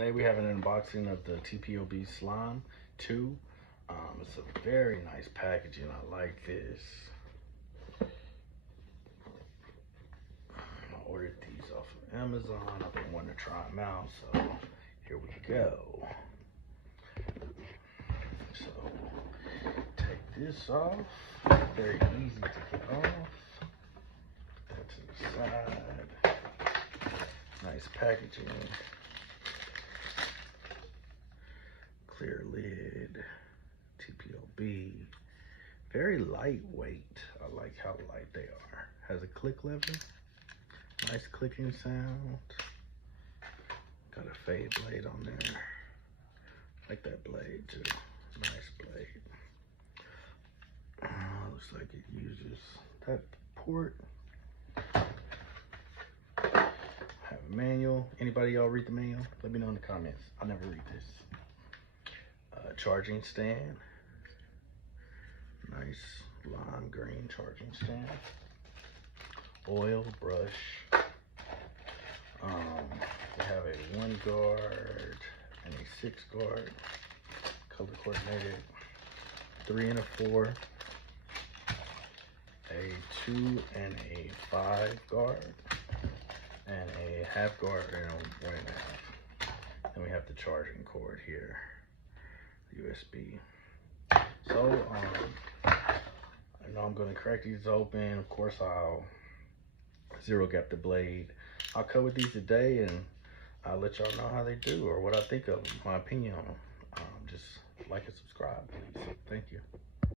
Today we have an unboxing of the TPOB Slime 2. It's a very nice packaging. I like this. I ordered these off of Amazon. I've been wanting to try them out, so here we go. So take this off. Very easy to get off. Put to the side. Nice packaging. Clear lid. TPOB. Very lightweight. I like how light they are. Has a click lever. Nice clicking sound. Got a fade blade on there. Like that blade too. Nice blade. Looks like it uses that port. Have a manual. Anybody y'all read the manual? Let me know in the comments. I never read this. Charging stand. Nice lime green charging stand. Oil brush. We have a 1 guard and a 6 guard. Color coordinated. 3 and a 4. A 2 and a 5 guard. And a half guard and a 1 and a half. And we have the charging cord here. USB. So I know I'm gonna crack these open. Of course, I'll zero gap the blade. I'll cut with these today, and I'll let y'all know how they do or what I think of them, my opinion on them. Just like and subscribe, please. Thank you.